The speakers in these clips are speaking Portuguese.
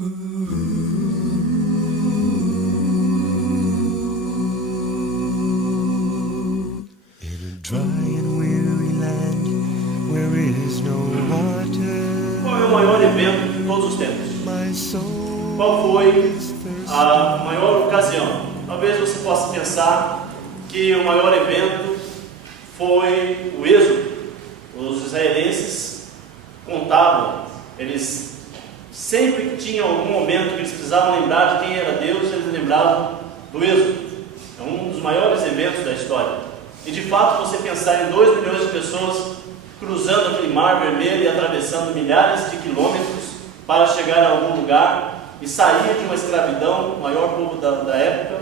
In a dry and weary land where is no water. Qual é o maior evento de todos os tempos? My soul Qual foi is thirsty. a maior ocasião? Talvez você possa pensar que o maior evento foi o Êxodo. Os israelenses contavam, eles sempre que tinham algum momento que eles precisavam lembrar de quem era Deus, eles lembravam do Êxodo. É um dos maiores eventos da história. E de fato, você pensar em 2 milhões de pessoas cruzando aquele mar vermelho e atravessando milhares de quilômetros para chegar a algum lugar e sair de uma escravidão, o maior povo da época.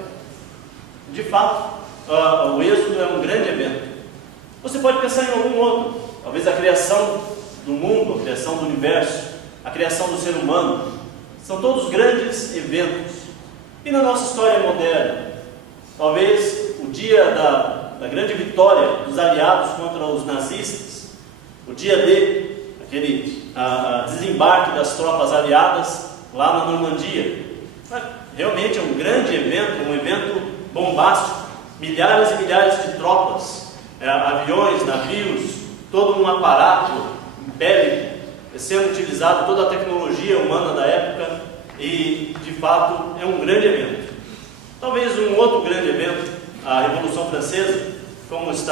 De fato, o Êxodo é um grande evento. Você pode pensar em algum outro, talvez a criação do mundo, a criação do universo, a criação do ser humano. São todos grandes eventos. E na nossa história moderna, talvez o dia da grande vitória dos aliados contra os nazistas, o dia aquele desembarque das tropas aliadas lá na Normandia. Realmente é um grande evento, um evento bombástico. Milhares e milhares de tropas, aviões, navios, todo um aparato bélico sendo utilizado, toda a tecnologia humana da época, e de fato é um grande evento. Talvez um outro grande evento, a Revolução Francesa, como os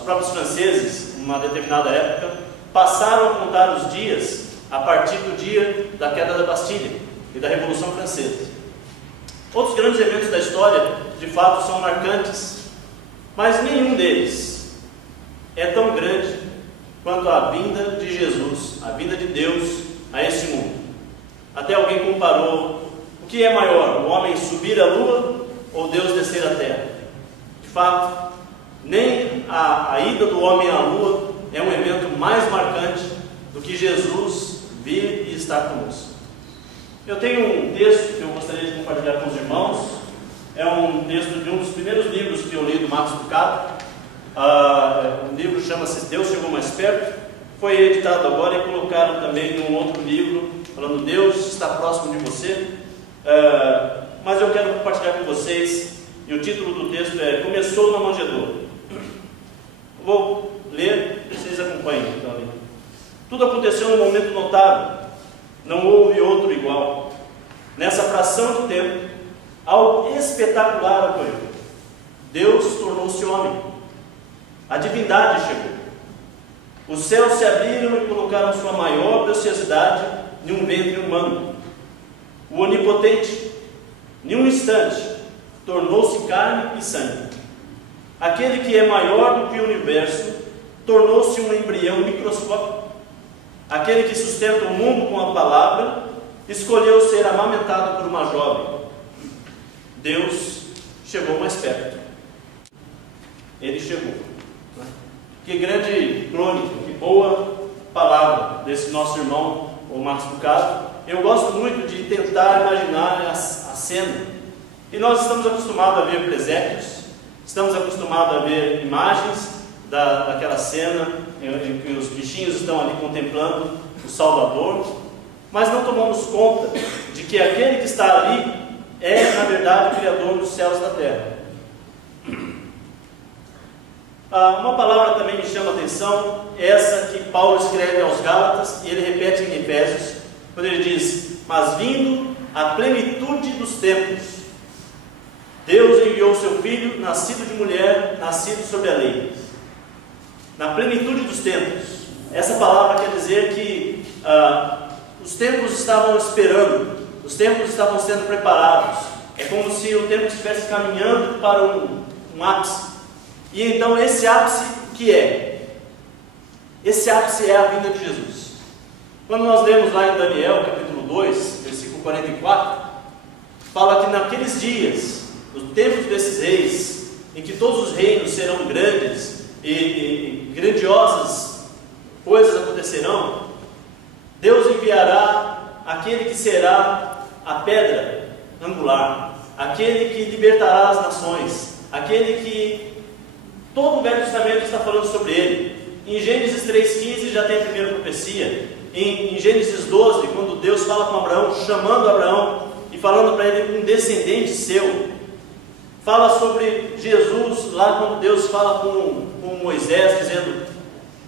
próprios franceses, numa determinada época, passaram a contar os dias a partir do dia da queda da Bastilha e da Revolução Francesa. Outros grandes eventos da história, de fato, são marcantes, mas nenhum deles é tão grande quanto a vinda de Jesus, a vinda de Deus a esse mundo. Até alguém comparou o que é maior, o homem subir a lua ou Deus descer à terra. De fato, nem a ida do homem à lua é um evento mais marcante do que Jesus vir e estar conosco. Eu tenho um texto que eu gostaria de compartilhar com os irmãos. É um texto de um dos primeiros livros que eu li do Max Lucado. O livro chama-se Deus Chegou Mais Perto. Foi editado agora e colocaram também num outro livro, falando Deus está próximo de você. Mas eu quero compartilhar com vocês, e o título do texto é Começou na Manjedoura. Vou ler, vocês acompanhem então ali. Tudo aconteceu num momento notável, não houve outro igual. Nessa fração de tempo, algo espetacular ocorreu. Deus tornou-se homem. A divindade chegou. Os céus se abriram e colocaram sua maior preciosidade em um ventre humano. O Onipotente, em um instante, tornou-se carne e sangue. Aquele que é maior do que o universo, tornou-se um embrião microscópico. Aquele que sustenta o mundo com a palavra, escolheu ser amamentado por uma jovem. Deus chegou mais perto. Ele chegou. Que grande crônica, que boa palavra desse nosso irmão, o Max Lucado. Eu gosto muito de tentar imaginar a cena. E nós estamos acostumados a ver presépios, estamos acostumados a ver imagens daquela cena em que os bichinhos estão ali contemplando o Salvador, mas não tomamos conta de que aquele que está ali é, na verdade, o Criador dos céus e da terra. Uma palavra também me chama a atenção, essa que Paulo escreve aos Gálatas, e ele repete em Efésios, quando ele diz: mas vindo a plenitude dos tempos, Deus enviou seu Filho, nascido de mulher, nascido sob a lei. Na plenitude dos tempos, essa palavra quer dizer que os tempos estavam esperando, os tempos estavam sendo preparados. É como se o tempo estivesse caminhando para um ápice. E então esse ápice, o que é? Esse ápice é a vinda de Jesus. Quando nós lemos lá em Daniel, capítulo 2, versículo 44, fala que naqueles dias, nos tempos desses reis, em que todos os reinos serão grandes e grandiosas coisas acontecerão, Deus enviará aquele que será a pedra angular, aquele que libertará as nações, aquele que todo o Velho Testamento está falando sobre ele. Em Gênesis 3,15 já tem a primeira profecia. em Gênesis 12, quando Deus fala com Abraão, chamando Abraão e falando para ele um descendente seu. Fala sobre Jesus lá quando Deus fala com Moisés, dizendo: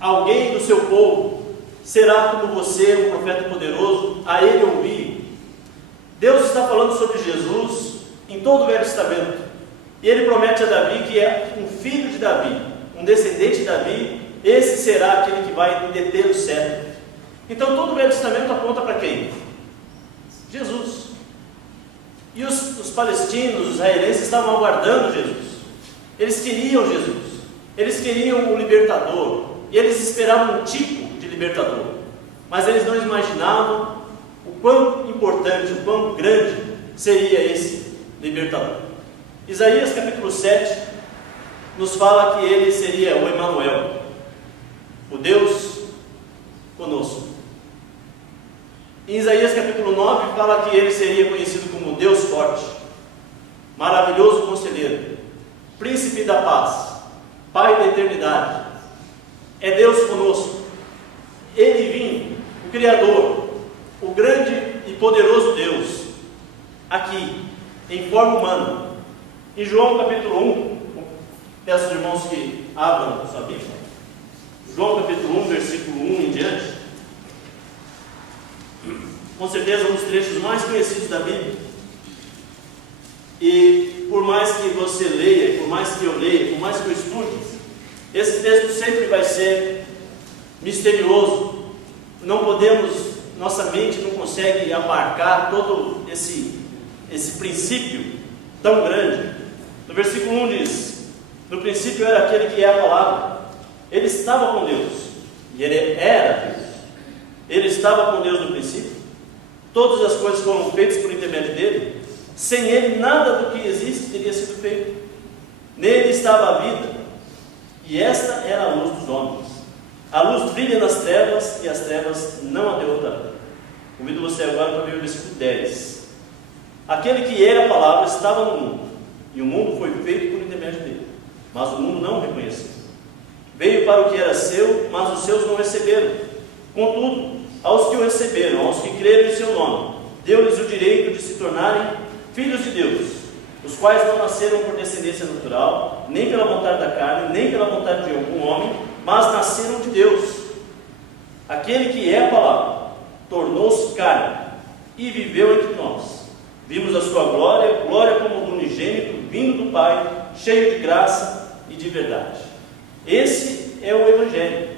alguém do seu povo será como você, um profeta poderoso, a ele ouvir. Deus está falando sobre Jesus em todo o Velho Testamento. E ele promete a Davi que é um filho de Davi, um descendente de Davi, esse será aquele que vai deter o cetro. Então todo o Velho Testamento aponta para quem? Jesus. E os palestinos, os israelenses estavam aguardando Jesus. Eles queriam Jesus. Eles queriam o libertador. E eles esperavam um tipo de libertador. Mas eles não imaginavam o quão importante, o quão grande seria esse libertador. Isaías capítulo 7 nos fala que ele seria o Emanuel, o Deus conosco. Em Isaías capítulo 9 fala que ele seria conhecido como Deus forte, maravilhoso conselheiro, príncipe da paz, pai da eternidade. É Deus conosco. Ele vinha, o Criador, o grande e poderoso Deus, aqui, em forma humana. Em João capítulo 1, peço aos irmãos que abram sua Bíblia. João capítulo 1, versículo 1 em diante. Com certeza um dos trechos mais conhecidos da Bíblia. E por mais que você leia, por mais que eu leia, por mais que eu estude, esse texto sempre vai ser misterioso. Não podemos, nossa mente não consegue abarcar todo esse princípio tão grande. No versículo 1 diz: no princípio era aquele que é a palavra. Ele estava com Deus, e ele era Deus. Ele estava com Deus no princípio. Todas as coisas foram feitas por intermédio dele. Sem ele, nada do que existe teria sido feito. Nele estava a vida, e esta era a luz dos homens. A luz brilha nas trevas, e as trevas não a derrotaram. Convido você agora para ver o versículo 10. Aquele que é a palavra estava no mundo, e o mundo foi feito por intermédio dele, mas o mundo não o reconheceu. Veio para o que era seu, mas os seus não receberam. Contudo, aos que o receberam, aos que creram em seu nome, deu-lhes o direito de se tornarem filhos de Deus, os quais não nasceram por descendência natural, nem pela vontade da carne, nem pela vontade de algum homem, mas nasceram de Deus. Aquele que é a palavra tornou-se carne e viveu entre nós. Vimos a sua glória, glória como do unigênito, vindo do Pai, cheio de graça e de verdade. Esse é o Evangelho.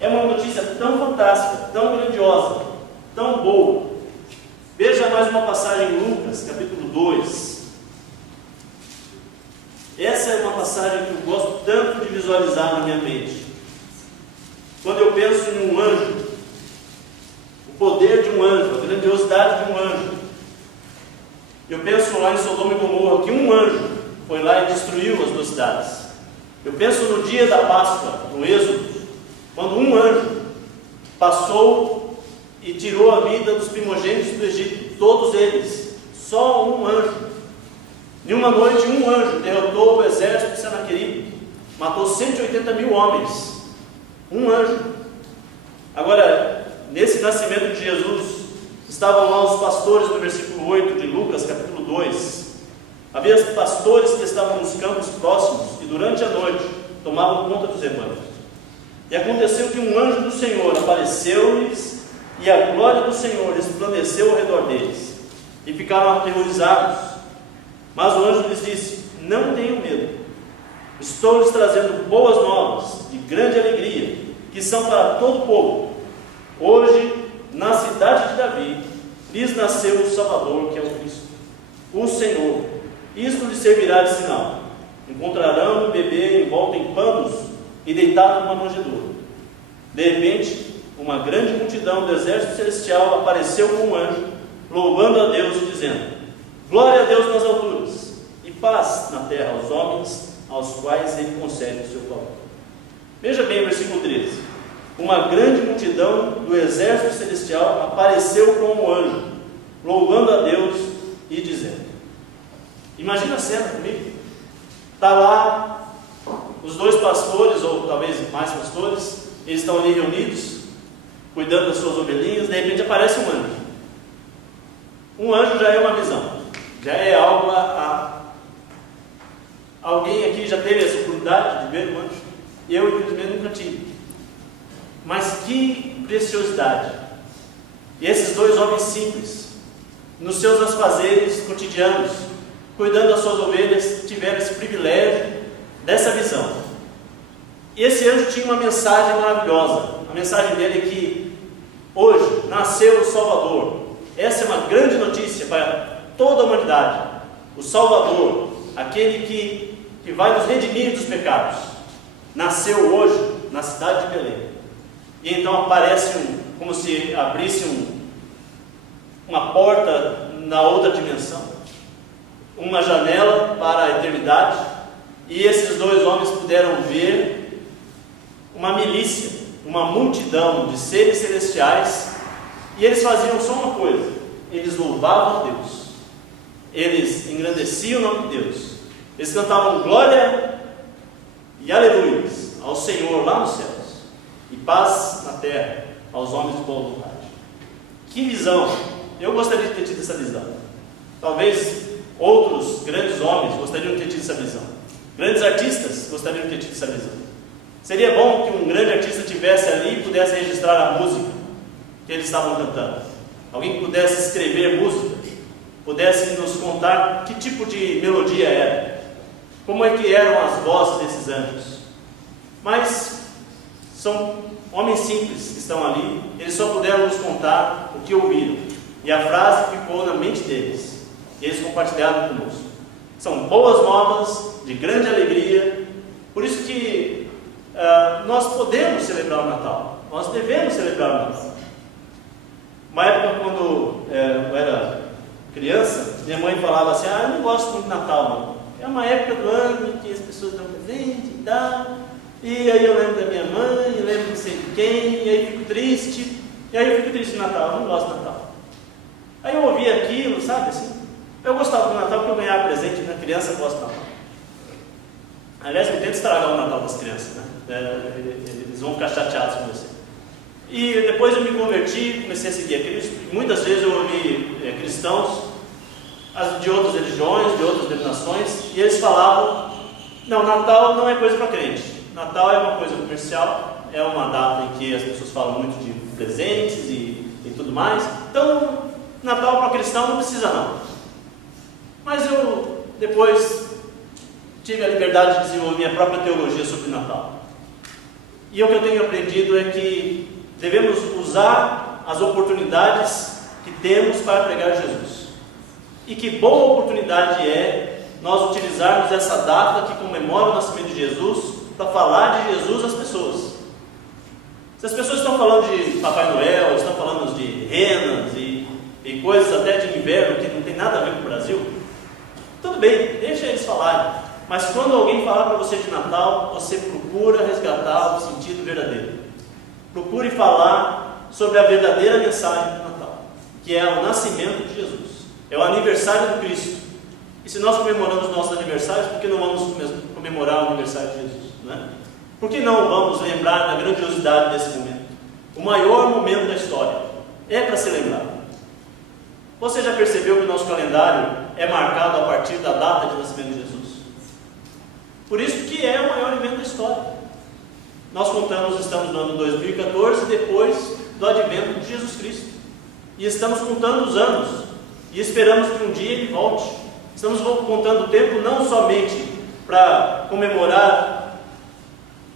É uma notícia tão fantástica, tão grandiosa, tão boa. Veja mais uma passagem em Lucas, capítulo 2. Essa é uma passagem que eu gosto tanto de visualizar na minha mente. Quando eu penso em um anjo, o poder de um anjo, a grandiosidade de um anjo, eu penso lá em Sodoma e Gomorra, que um anjo foi lá e destruiu as duas cidades. Eu penso no dia da Páscoa, no Êxodo, quando um anjo passou e tirou a vida dos primogênitos do Egito, todos eles, só um anjo. Em uma noite, um anjo derrotou o exército de Senaqueribe, matou 180 mil homens. Um anjo. Agora, nesse nascimento de Jesus, estavam lá os pastores no versículo 8 de Lucas, capítulo 2. Havia pastores que estavam nos campos próximos e durante a noite tomavam conta dos rebanhos. E aconteceu que um anjo do Senhor apareceu-lhes e a glória do Senhor resplandeceu ao redor deles e ficaram aterrorizados. Mas o anjo lhes disse: não tenham medo, estou lhes trazendo boas novas de grande alegria, que são para todo o povo. Hoje, na cidade de Davi, lhes nasceu o Salvador, que é o Cristo, o Senhor. Isto lhes servirá de sinal: encontrarão um bebê envolto em panos e deitado numa manjedoura. De repente, uma grande multidão do exército celestial apareceu com um anjo, louvando a Deus e dizendo: glória a Deus nas alturas, e paz na terra aos homens, aos quais ele concede o seu favor. Veja bem o versículo 13. Uma grande multidão do exército celestial apareceu com um anjo, louvando a Deus e dizendo. Imagina a cena comigo. Está lá os dois pastores, ou talvez mais pastores, eles estão ali reunidos, cuidando das suas ovelhinhas, de repente aparece um anjo. Um anjo já é uma visão, já é algo Alguém aqui já teve essa oportunidade de ver um anjo? Eu, infelizmente, nunca tive. Mas que preciosidade! E esses dois homens simples, nos seus afazeres cotidianos, cuidando das suas ovelhas, tiveram esse privilégio dessa visão. E esse anjo tinha uma mensagem maravilhosa. A mensagem dele é que hoje nasceu o Salvador. Essa é uma grande notícia para toda a humanidade. O Salvador, aquele que vai nos redimir dos pecados, nasceu hoje na cidade de Belém. E então aparece como se abrisse uma porta na outra dimensão, uma janela para a eternidade, e esses dois homens puderam ver uma milícia, uma multidão de seres celestiais, e eles faziam só uma coisa: eles louvavam a Deus, eles engrandeciam o nome de Deus, eles cantavam glória e aleluias ao Senhor lá nos céus, e paz na terra aos homens de boa vontade. Que visão! Eu gostaria de ter tido essa visão. Talvez outros grandes homens gostariam de ter tido essa visão. Grandes artistas gostariam de ter tido essa visão. Seria bom que um grande artista estivesse ali e pudesse registrar a música que eles estavam cantando. Alguém que pudesse escrever música, pudesse nos contar que tipo de melodia era, como é que eram as vozes desses anjos. Mas são homens simples que estão ali, eles só puderam nos contar o que ouviram, e a frase ficou na mente deles, e eles compartilharam conosco. São boas novas, de grande alegria. Por isso que nós podemos celebrar o Natal, nós devemos celebrar o Natal. Uma época, quando eu era criança, minha mãe falava assim: eu não gosto muito de Natal, não. É uma época do ano que as pessoas dão presente e tal. E aí eu lembro da minha mãe, eu lembro de sei de quem, e aí fico triste. E aí eu fico triste no Natal, eu não gosto do Natal. Aí eu ouvia aquilo, sabe assim? Eu gostava do Natal porque eu ganhava presente, né? Criança gosta do Natal. Aliás, não tenta estragar o Natal das crianças, né? Eles vão ficar chateados com você. E depois eu me converti, comecei a seguir a Cristo. E muitas vezes eu ouvi cristãos de outras religiões, de outras denominações, e eles falavam: não, Natal não é coisa para crente. Natal é uma coisa comercial, é uma data em que as pessoas falam muito de presentes e tudo mais. Então, Natal para cristão não precisa não. Mas eu depois tive a liberdade de desenvolver minha própria teologia sobre Natal. E o que eu tenho aprendido é que devemos usar as oportunidades que temos para pregar Jesus. E que boa oportunidade é nós utilizarmos essa data que comemora o nascimento de Jesus para falar de Jesus às pessoas. Se as pessoas estão falando de Papai Noel, estão falando de renas e coisas até de inverno que não tem nada a ver com o Brasil, tudo bem, deixa eles falarem. Mas quando alguém falar para você de Natal, você procura resgatar o sentido verdadeiro. Procure falar sobre a verdadeira mensagem do Natal, que é o nascimento de Jesus, é o aniversário do Cristo. E se nós comemoramos nossos aniversários, por que não vamos comemorar o aniversário de Jesus? Né? Por que não vamos lembrar da grandiosidade desse momento? O maior momento da história é para ser lembrado. Você já percebeu que o nosso calendário é marcado a partir da data de nascimento de Jesus? Por isso que é o maior evento da história. Nós estamos no ano 2014, depois do advento de Jesus Cristo. E estamos contando os anos, e esperamos que um dia Ele volte. Estamos contando o tempo não somente para comemorar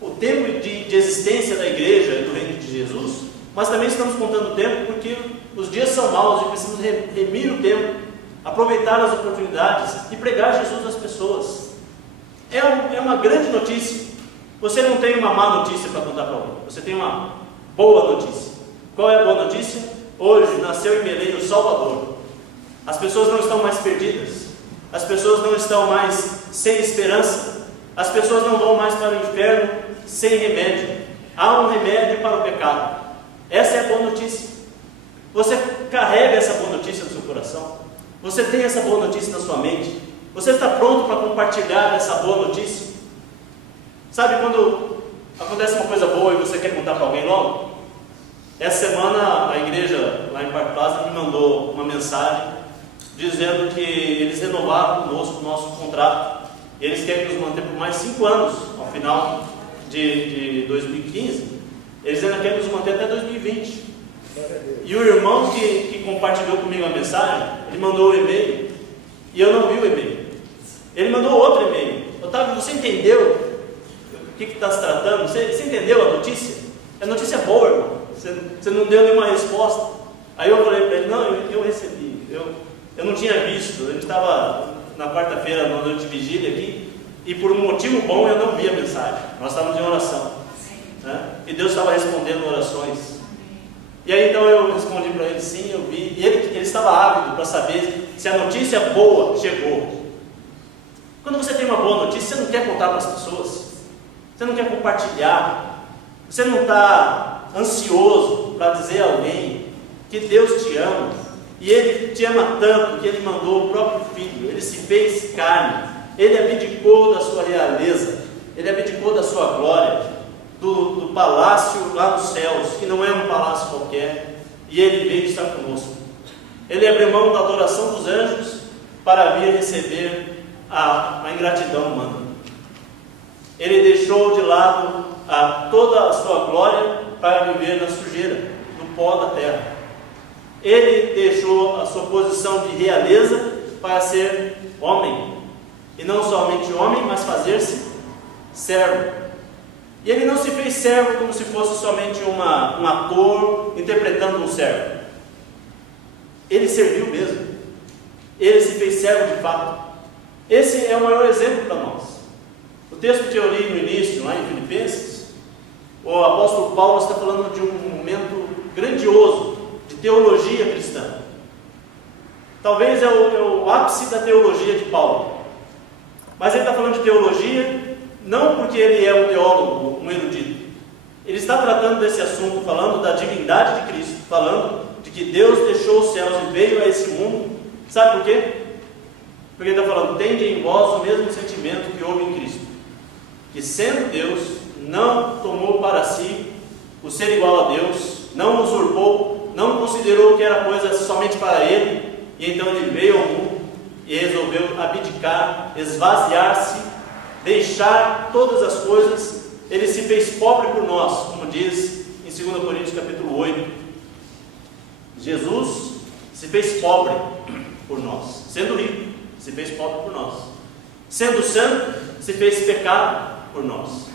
o tempo de existência da igreja e do reino de Jesus, mas também estamos contando o tempo porque os dias são maus e precisamos remir o tempo, aproveitar as oportunidades e pregar Jesus às pessoas. É uma grande notícia. Você não tem uma má notícia para contar para alguém, você tem uma boa notícia. Qual é a boa notícia? Hoje nasceu em Belém o Salvador. As pessoas não estão mais perdidas, as pessoas não estão mais sem esperança, as pessoas não vão mais para o inferno sem remédio. Há um remédio para o pecado. Essa é a boa notícia. Você carrega essa boa notícia no seu coração, você tem essa boa notícia na sua mente, você está pronto para compartilhar essa boa notícia? Sabe quando acontece uma coisa boa e você quer contar para alguém logo? Essa semana a igreja lá em Parque Plaza me mandou uma mensagem dizendo que eles renovaram conosco o nosso contrato. Eles querem nos manter por mais 5 anos, ao final de 2015. Eles ainda querem nos manter até 2020. E o irmão que compartilhou comigo a mensagem, ele mandou um e-mail, e eu não vi o e-mail. Ele mandou outro e-mail. Otávio, você entendeu o que está se tratando? Você entendeu a notícia? É notícia boa, irmão. Você não deu nenhuma resposta. Aí eu falei para ele, não, eu recebi. Eu não tinha visto. A gente estava na quarta-feira, na noite de vigília aqui, e por um motivo bom eu não vi a mensagem. Nós estávamos em oração, né? E Deus estava respondendo orações. E aí então eu respondi para ele, sim, eu vi. E ele estava ávido para saber se a notícia boa chegou. Quando você tem uma boa notícia, você não quer contar para as pessoas, você não quer compartilhar, você não está ansioso para dizer a alguém que Deus te ama, e Ele te ama tanto que Ele mandou o próprio Filho, Ele se fez carne, Ele abdicou da sua realeza, Ele abdicou da sua glória, do palácio lá nos céus, que não é um palácio qualquer, e Ele veio estar conosco. Ele abriu mão da adoração dos anjos para vir receber a ingratidão humana. Ele deixou de lado toda a sua glória para viver na sujeira, no pó da terra. Ele deixou a sua posição de realeza para ser homem, e não somente homem, mas fazer-se servo. E ele não se fez servo como se fosse somente um ator interpretando um servo. Ele serviu mesmo. Ele se fez servo de fato. Esse é o maior exemplo para nós. O texto que eu li no início, lá em Filipenses, o apóstolo Paulo está falando de um momento grandioso de teologia cristã. Talvez é o ápice da teologia de Paulo. Mas ele está falando de teologia não porque ele é um teólogo, um erudito. Ele está tratando desse assunto, falando da divindade de Cristo, falando de que Deus deixou os céus e veio a esse mundo. Sabe por quê? Porque ele está falando, tende em vós o mesmo sentimento que houve em Cristo, que sendo Deus, não tomou para si o ser igual a Deus, não usurpou, não considerou que era coisa somente para ele, e então ele veio ao mundo e resolveu abdicar, esvaziar-se, deixar todas as coisas. Ele se fez pobre por nós, como diz em 2 Coríntios capítulo 8. Jesus se fez pobre por nós, sendo rico, se fez pobre por nós, sendo santo, se fez pecado por nós,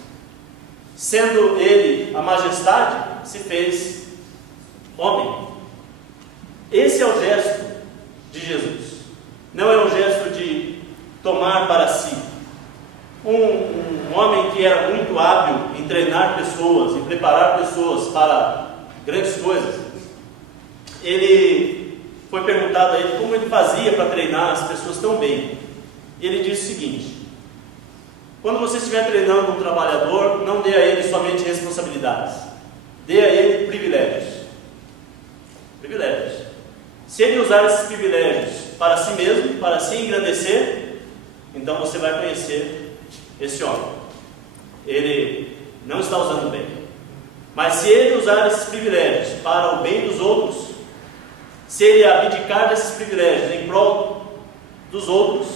sendo Ele a majestade, se fez homem. Esse é o gesto de Jesus. Não é um gesto de tomar para si. Um homem que era muito hábil em treinar pessoas, em preparar pessoas para grandes coisas. Ele foi perguntado a ele como ele fazia para treinar as pessoas tão bem. E ele disse o seguinte: quando você estiver treinando um trabalhador, não dê a ele somente responsabilidades, dê a ele privilégios. Privilégios. Se ele usar esses privilégios para si mesmo, para se engrandecer, então você vai conhecer esse homem. Ele não está usando bem. Mas se ele usar esses privilégios para o bem dos outros, se ele abdicar desses privilégios em prol dos outros,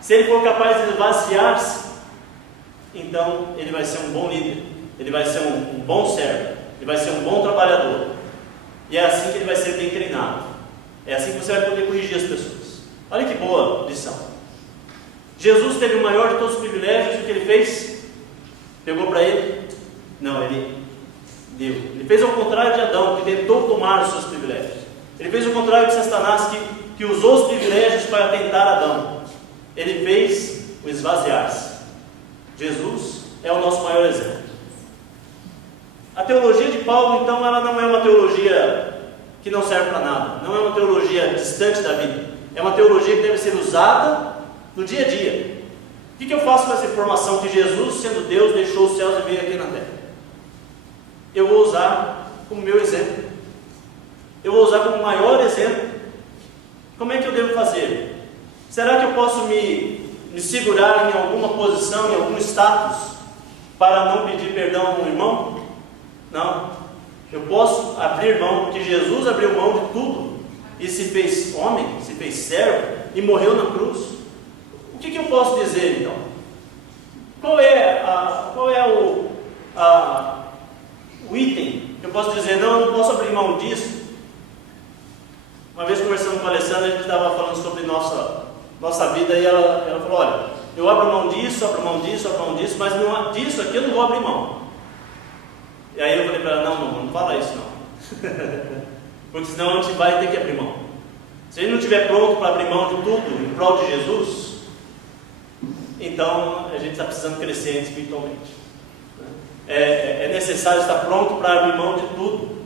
se ele for capaz de esvaziar-se, então ele vai ser um bom líder, ele vai ser um bom servo, ele vai ser um bom trabalhador. E é assim que ele vai ser bem treinado. É assim que você vai poder corrigir as pessoas. Olha que boa lição. Jesus teve o maior de todos os privilégios. O que ele fez? Pegou para ele? Não, ele deu. Ele fez ao contrário de Adão, que tentou tomar os seus privilégios. Ele fez o contrário de Satanás, que usou os privilégios para tentar Adão. Ele fez o esvaziar-se. Jesus é o nosso maior exemplo. A teologia de Paulo, então, ela não é uma teologia que não serve para nada. Não é uma teologia distante da vida. É uma teologia que deve ser usada no dia a dia. O que eu faço com essa informação que Jesus, sendo Deus, deixou os céus e veio aqui na terra? Eu vou usar como meu exemplo. Eu vou usar como o maior exemplo. Como é que eu devo fazer? Será que eu posso me segurar em alguma posição, em algum status, para não pedir perdão a um irmão? Não. Eu posso abrir mão, porque Jesus abriu mão de tudo e se fez homem, se fez servo e morreu na cruz. O que eu posso dizer então? Qual é o item que eu posso dizer? Não, eu não posso abrir mão disso. Uma vez conversando com a Alessandra, a gente estava falando sobre nossa vida e ela falou: olha, eu abro mão disso, mas não, disso aqui eu não vou abrir mão. E aí eu falei para ela: não fala isso não. Porque senão a gente vai ter que abrir mão. Se a gente não estiver pronto para abrir mão de tudo em prol de Jesus, então a gente está precisando crescer espiritualmente. É necessário estar pronto para abrir mão de tudo.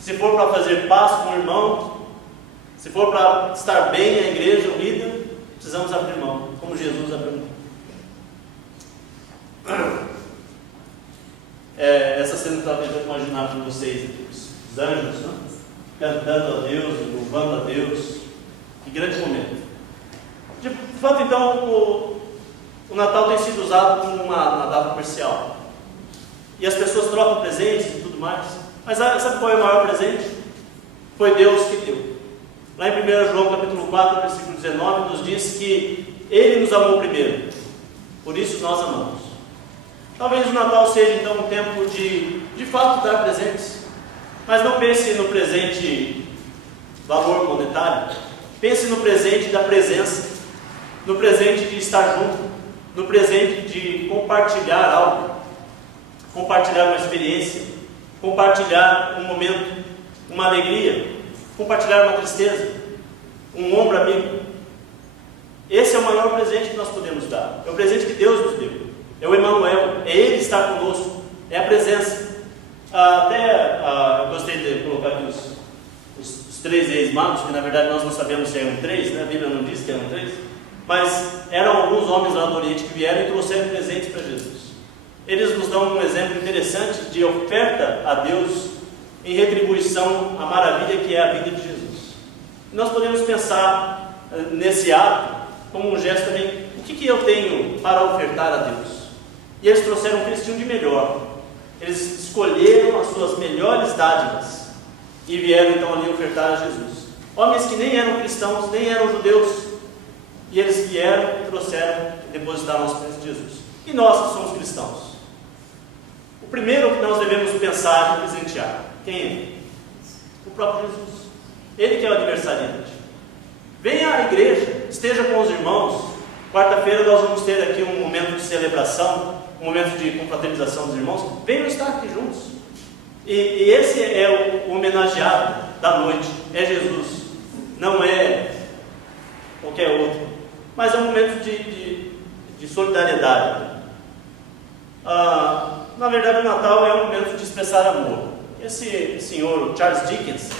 Se for para fazer paz com o irmão, se for para estar bem a igreja unida, precisamos abrir mão, como Jesus abriu mão. Essa cena eu estava tentando imaginar com vocês aqui, os anjos, né? Cantando a Deus, louvando a Deus. Que grande momento. De fato, então, o Natal tem sido usado como uma data comercial. E as pessoas trocam presentes e tudo mais. Mas sabe qual é o maior presente? Foi Deus que deu. Lá em 1 João capítulo 4, versículo 19, nos diz que Ele nos amou primeiro. Por isso nós amamos. Talvez o Natal seja então um tempo de fato dar presentes. Mas não pense no presente valor monetário. Pense no presente da presença. No presente de estar junto. No presente de compartilhar algo. Compartilhar uma experiência. Compartilhar um momento, uma alegria. Compartilhar uma tristeza. Um ombro amigo. Esse é o maior presente que nós podemos dar. É o presente que Deus nos deu. É o Emmanuel. É Ele estar conosco. É a presença. Eu gostei de colocar aqui os 3 reis magos, que na verdade nós não sabemos se eram 3, né? A Bíblia não diz que eram 3, mas eram alguns homens lá do Oriente que vieram e trouxeram presentes para Jesus. Eles nos dão um exemplo interessante de oferta a Deus em retribuição à maravilha que é a vida de Jesus. E nós podemos pensar nesse ato como um gesto também: o que eu tenho para ofertar a Deus? E eles trouxeram o que eles tinham de melhor. Eles escolheram as suas melhores dádivas e vieram então ali ofertar a Jesus. Homens que nem eram cristãos, nem eram judeus, e eles vieram e trouxeram e depositaram aos pés de Jesus. E nós que somos cristãos, o primeiro que nós devemos pensar e presentear, quem é? O próprio Jesus. Ele que é o aniversariante. Venha à igreja, esteja com os irmãos. Quarta-feira nós vamos ter aqui um momento de celebração, um momento de confraternização dos irmãos. Venham estar aqui juntos. E esse é o homenageado da noite, é Jesus, não é qualquer outro, mas é um momento de solidariedade. Na verdade, o Natal é um momento de expressar amor. Esse senhor Charles Dickens,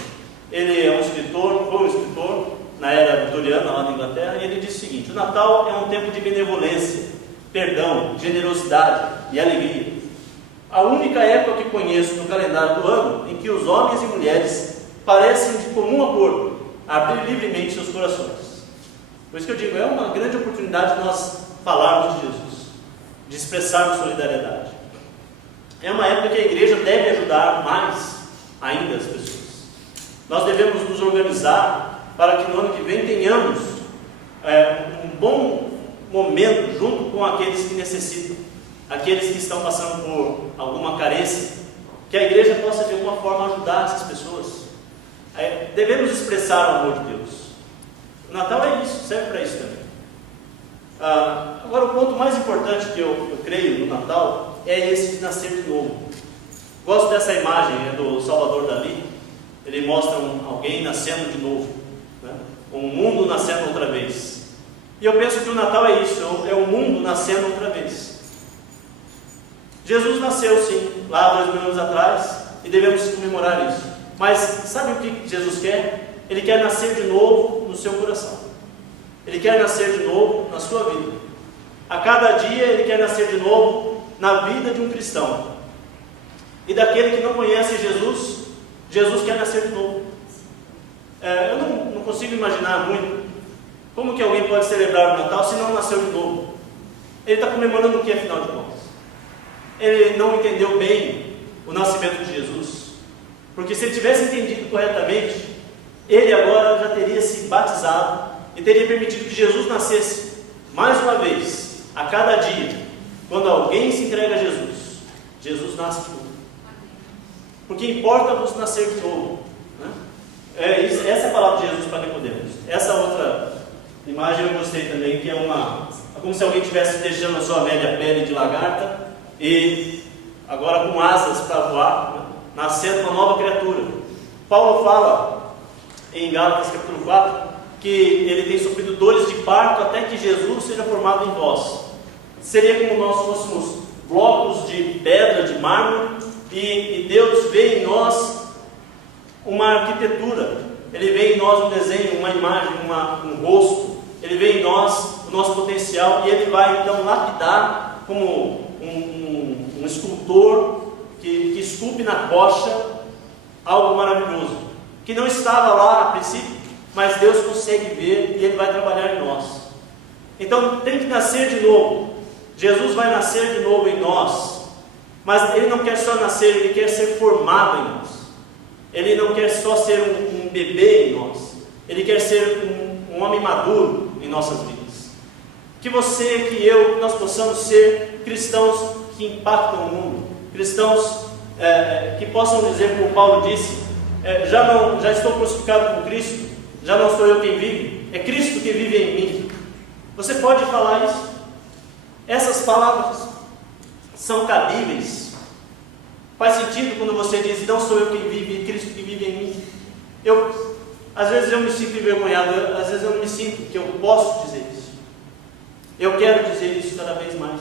ele é um escritor, foi um escritor na era vitoriana lá na Inglaterra, e ele diz o seguinte: o Natal é um tempo de benevolência, perdão, generosidade e alegria. A única época que conheço no calendário do ano em que os homens e mulheres parecem de comum acordo abrir livremente seus corações. Por isso que eu digo, é uma grande oportunidade de nós falarmos de Jesus, de expressarmos solidariedade. É uma época que a igreja deve ajudar mais ainda as pessoas. Nós devemos nos organizar para que no ano que vem tenhamos um bom momento junto com aqueles que necessitam, aqueles que estão passando por alguma carência, que a igreja possa de alguma forma ajudar essas pessoas. Devemos expressar o amor de Deus. O Natal é isso, serve para isso também. Agora, o ponto mais importante que eu creio no Natal é esse de nascer de novo. Gosto dessa imagem, é do Salvador Dalí. Ele mostra alguém nascendo de novo, né? Um mundo nascendo outra vez. E eu penso que o Natal é isso, é o mundo nascendo outra vez. Jesus nasceu sim, lá 2000 anos atrás, e devemos comemorar isso. Mas sabe o que Jesus quer? Ele quer nascer de novo no seu coração. Ele quer nascer de novo na sua vida. A cada dia Ele quer nascer de novo na vida de um cristão. E daquele que não conhece Jesus, Jesus quer nascer de novo. Eu não consigo imaginar muito como que alguém pode celebrar o Natal se não nasceu de novo. Ele está comemorando o que, afinal de contas? Ele não entendeu bem o nascimento de Jesus. Porque se ele tivesse entendido corretamente, ele agora já teria se batizado e teria permitido que Jesus nascesse mais uma vez, a cada dia. Quando alguém se entrega a Jesus, Jesus nasce de novo. Porque importa-vos nascer de novo, né? Essa é a palavra de Jesus para Nicodemos. Essa outra imagem eu gostei também, que é como se alguém estivesse deixando a sua velha pele de lagarta e agora com asas para voar, né? Nascendo uma nova criatura. Paulo fala em Gálatas capítulo 4 que ele tem sofrido dores de parto até que Jesus seja formado em vós. Seria como nós fôssemos blocos de pedra, de mármore, e Deus vê em nós uma arquitetura. Ele vê em nós um desenho, uma imagem, um rosto. Ele vê em nós o nosso potencial e ele vai então lapidar como um escultor que esculpe na rocha algo maravilhoso, que não estava lá a princípio, mas Deus consegue ver e ele vai trabalhar em nós. Então tem que nascer de novo. Jesus vai nascer de novo em nós, mas ele não quer só nascer, ele quer ser formado em nós. Ele não quer só ser um bebê em nós, ele quer ser um homem maduro em nossas vidas. Que você, que eu, nós possamos ser cristãos que impactam o mundo, cristãos que possam dizer, como Paulo disse, já estou crucificado com Cristo, já não sou eu quem vive, é Cristo que vive em mim. Você pode falar isso? Essas palavras são cabíveis? Faz sentido quando você diz, não sou eu quem vive, é Cristo que vive em mim? Às vezes eu me sinto envergonhado, às vezes eu não me sinto que eu posso dizer isso. Eu quero dizer isso cada vez mais.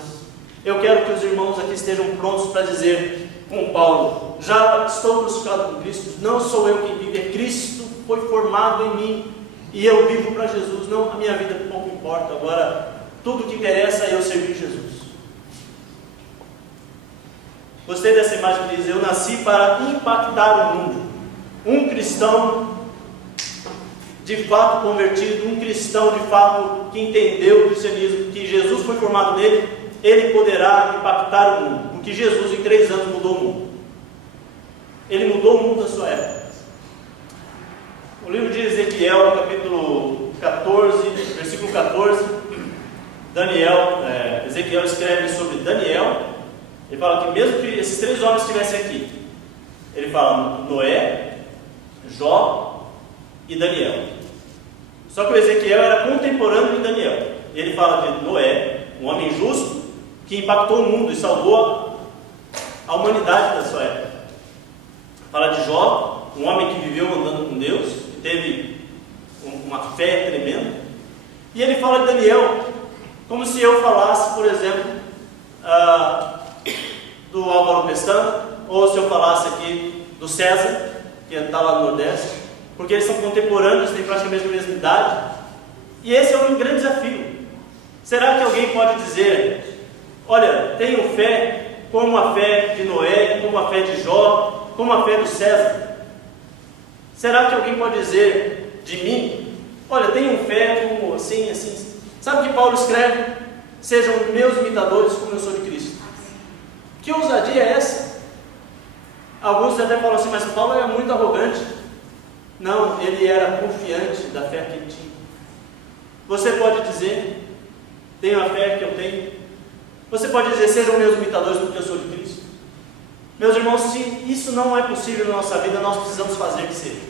Eu quero que os irmãos aqui estejam prontos para dizer, com Paulo, já estou crucificado com Cristo, não sou eu quem vive, é Cristo foi formado em mim, e eu vivo para Jesus. Não, a minha vida pouco importa, agora tudo que interessa é eu servir Jesus. Gostei dessa imagem que diz, eu nasci para impactar o mundo. Um cristão de fato convertido, um cristão de fato que entendeu o cristianismo, que Jesus foi formado nele, ele poderá impactar o mundo, porque Jesus em 3 anos mudou o mundo. Ele mudou o mundo da sua época. O livro de Ezequiel, capítulo 14, versículo 14, Ezequiel escreve sobre Daniel. Ele fala que mesmo que esses 3 homens estivessem aqui, ele fala Noé, Jó e Daniel. Só que o Ezequiel era contemporâneo de Daniel. Ele fala de Noé, um homem justo, que impactou o mundo e salvou a humanidade da sua época. Fala de Jó, um homem que viveu andando com Deus, que teve uma fé tremenda. E ele fala de Daniel, como se eu falasse, por exemplo, do Álvaro Pestana, ou se eu falasse aqui do César, que está lá no Nordeste, porque eles são contemporâneos, têm praticamente a mesma idade. E esse é um grande desafio. Será que alguém pode dizer, olha, tenho fé como a fé de Noé, como a fé de Jó, como a fé do César? Será que alguém pode dizer de mim, olha, tenho fé como assim, assim? Sabe o que Paulo escreve? Sejam meus imitadores como eu sou de Cristo. Que ousadia é essa? Alguns até falam assim, mas Paulo era muito arrogante. Não, ele era confiante da fé que ele tinha. Você pode dizer, tenho a fé que eu tenho. Você pode dizer, sejam meus imitadores porque eu sou de Cristo. Meus irmãos, se isso não é possível na nossa vida, nós precisamos fazer que seja.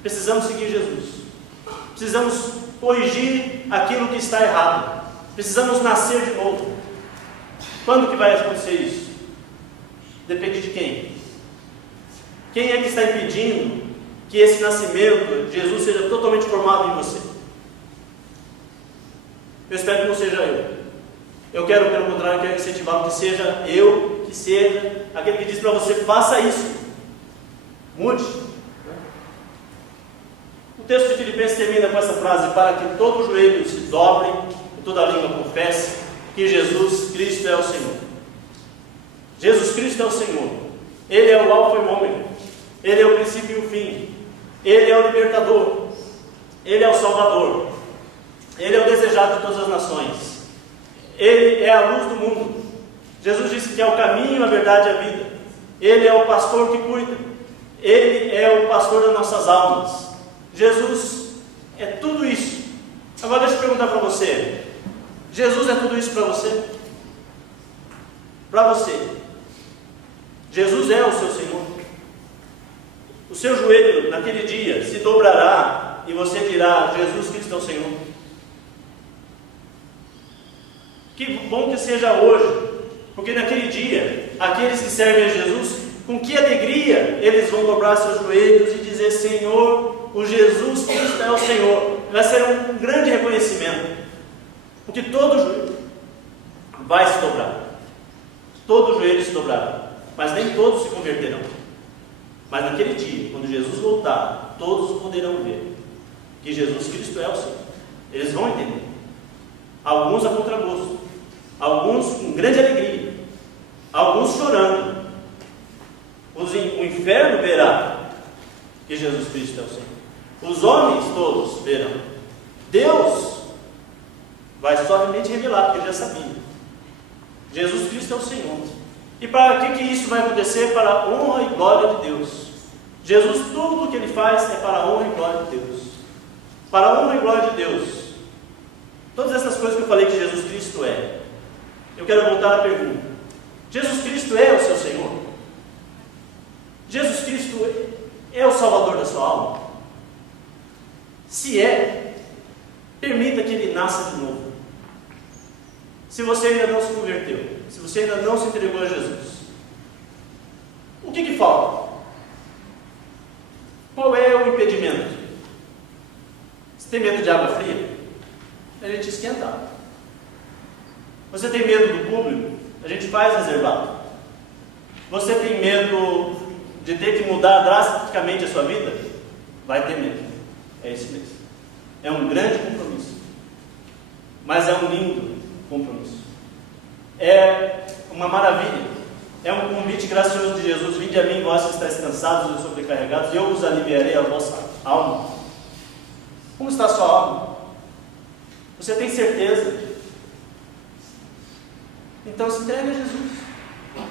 Precisamos seguir Jesus. Precisamos corrigir aquilo que está errado. Precisamos nascer de novo. Quando que vai acontecer isso? Depende de quem? Quem é que está impedindo que esse nascimento de Jesus seja totalmente formado em você? Eu espero que não seja eu. Eu quero, pelo contrário, quero incentivar que seja eu, que seja aquele que diz para você, faça isso. Mude. O texto de Filipenses termina com essa frase, para que todo joelho se dobre e toda língua confesse que Jesus Cristo é o Senhor. Jesus Cristo é o Senhor. Ele é o Alfa e o Ômega. Ele é o princípio e o fim. Ele é o libertador. Ele é o Salvador. Ele é o desejado de todas as nações. Ele é a luz do mundo. Jesus disse que é o caminho, a verdade e a vida. Ele é o pastor que cuida. Ele é o pastor das nossas almas. Jesus é tudo isso. Agora deixa eu perguntar para você: Jesus é tudo isso para você? Para você, Jesus é o seu Senhor? O seu joelho naquele dia se dobrará e você dirá: Jesus Cristo é o Senhor? Que bom que seja hoje, porque naquele dia, aqueles que servem a Jesus, com que alegria eles vão dobrar seus joelhos e dizer: Senhor, o Jesus Cristo é o Senhor. Vai ser um grande reconhecimento, porque todo joelho vai se dobrar, todo joelho se dobrará, mas nem todos se converterão. Mas naquele dia, quando Jesus voltar, todos poderão ver que Jesus Cristo é o Senhor. Eles vão entender, alguns a contragosto, alguns com grande alegria, alguns chorando. O inferno verá que Jesus Cristo é o Senhor. Os homens todos verão. Deus vai somente revelar, porque ele já sabia. Jesus Cristo é o Senhor. E para que isso vai acontecer? Para a honra e glória de Deus. Jesus, tudo o que ele faz é para a honra e glória de Deus. Para a honra e glória de Deus. Todas essas coisas que eu falei que Jesus Cristo é. Eu quero voltar à pergunta: Jesus Cristo é o seu Senhor? Jesus Cristo é o Salvador da sua alma? Se é, permita que ele nasça de novo. Se você ainda não se converteu, se você ainda não se entregou a Jesus, o que falta? Qual é o impedimento? Você tem medo de água fria? A gente esquentar. Você tem medo do público? A gente faz reservado. Você tem medo de ter que mudar drasticamente a sua vida? Vai ter medo. É isso mesmo. É um grande compromisso. Mas é um lindo compromisso. É uma maravilha. É um convite gracioso de Jesus: vinde a mim, vós que estáis cansados e sobrecarregados, e eu vos aliviarei a vossa alma. Como está a sua alma? Você tem certeza? Então se entregue a Jesus.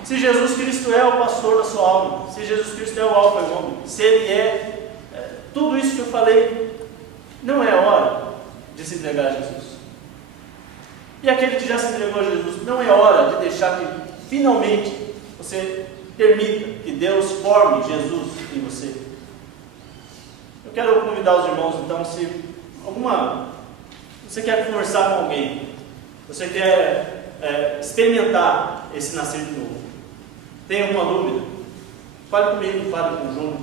Se Jesus Cristo é o pastor da sua alma, se Jesus Cristo é o alfa e o ômega, se Ele é tudo isso que eu falei, não é hora de se entregar a Jesus. E aquele que já se entregou a Jesus, não é hora de deixar que finalmente você permita que Deus forme Jesus em você. Eu quero convidar os irmãos, então, se você quer conversar com alguém, você quer experimentar esse nascer de novo, tem alguma dúvida? Fale comigo, fale com o Júnior.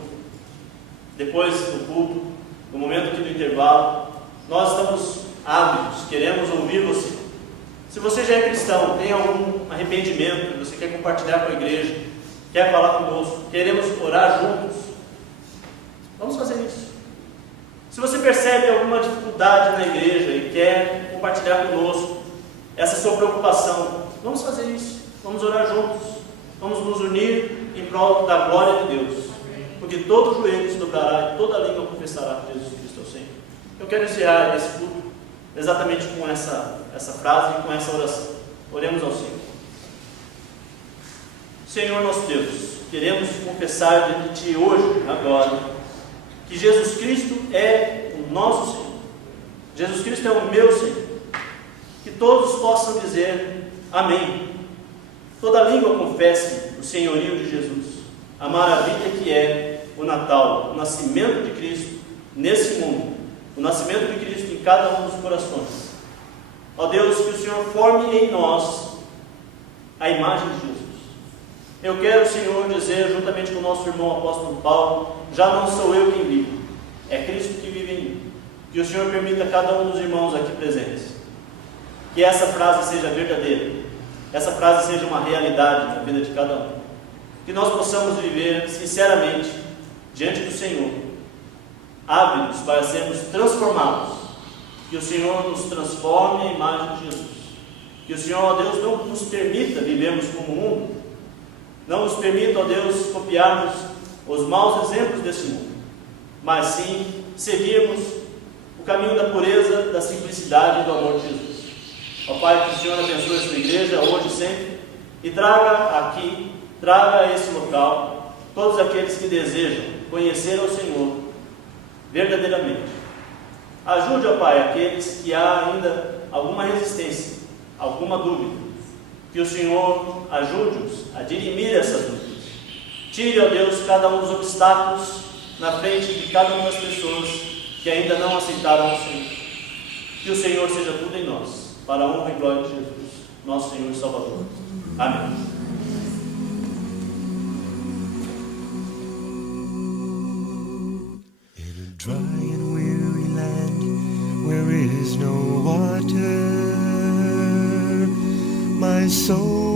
Depois do culto, no momento aqui do intervalo, nós estamos ávidos, queremos ouvir você. Se você já é cristão, tem algum arrependimento, você quer compartilhar com a igreja, quer falar conosco, queremos orar juntos, vamos fazer isso. Se você percebe alguma dificuldade na igreja e quer compartilhar conosco essa sua preocupação, vamos fazer isso, vamos orar juntos, vamos nos unir em prol da glória de Deus, porque todo joelho se dobrará e toda língua confessará que Jesus Cristo é o Senhor. Eu quero encerrar esse culto exatamente com essa frase e com essa oração. Oremos ao Senhor. Senhor nosso Deus, queremos confessar diante de Ti hoje, agora, que Jesus Cristo é o nosso Senhor. Jesus Cristo é o meu Senhor. Que todos possam dizer amém. Toda língua confesse o senhorio de Jesus, a maravilha que é o Natal, o nascimento de Cristo nesse mundo, o nascimento de Cristo em cada um dos corações. Ó Deus, que o Senhor forme em nós a imagem de Jesus. Eu quero, Senhor, dizer, juntamente com o nosso irmão apóstolo Paulo, já não sou eu quem vive, é Cristo que vive em mim. Que o Senhor permita a cada um dos irmãos aqui presentes que essa frase seja verdadeira, essa frase seja uma realidade na vida de cada um. Que nós possamos viver sinceramente diante do Senhor, ávidos para sermos transformados. Que o Senhor nos transforme à imagem de Jesus. Que o Senhor, ó Deus, não nos permita vivermos como o mundo. Não nos permita, ó Deus, copiarmos os maus exemplos desse mundo, mas sim seguirmos o caminho da pureza, da simplicidade e do amor de Jesus. Ó Pai, que o Senhor abençoe a sua igreja hoje e sempre, e traga aqui, traga a esse local todos aqueles que desejam conhecer ao Senhor verdadeiramente. Ajude, ó Pai, aqueles que há ainda alguma resistência, alguma dúvida. Que o Senhor ajude-os a dirimir essas dúvidas. Tire, ó Deus, cada um dos obstáculos na frente de cada uma das pessoas que ainda não aceitaram o Senhor. Que o Senhor seja tudo em nós, para a honra e glória de Jesus, nosso Senhor e Salvador. Amém. In a dry and weary land where is no water, my soul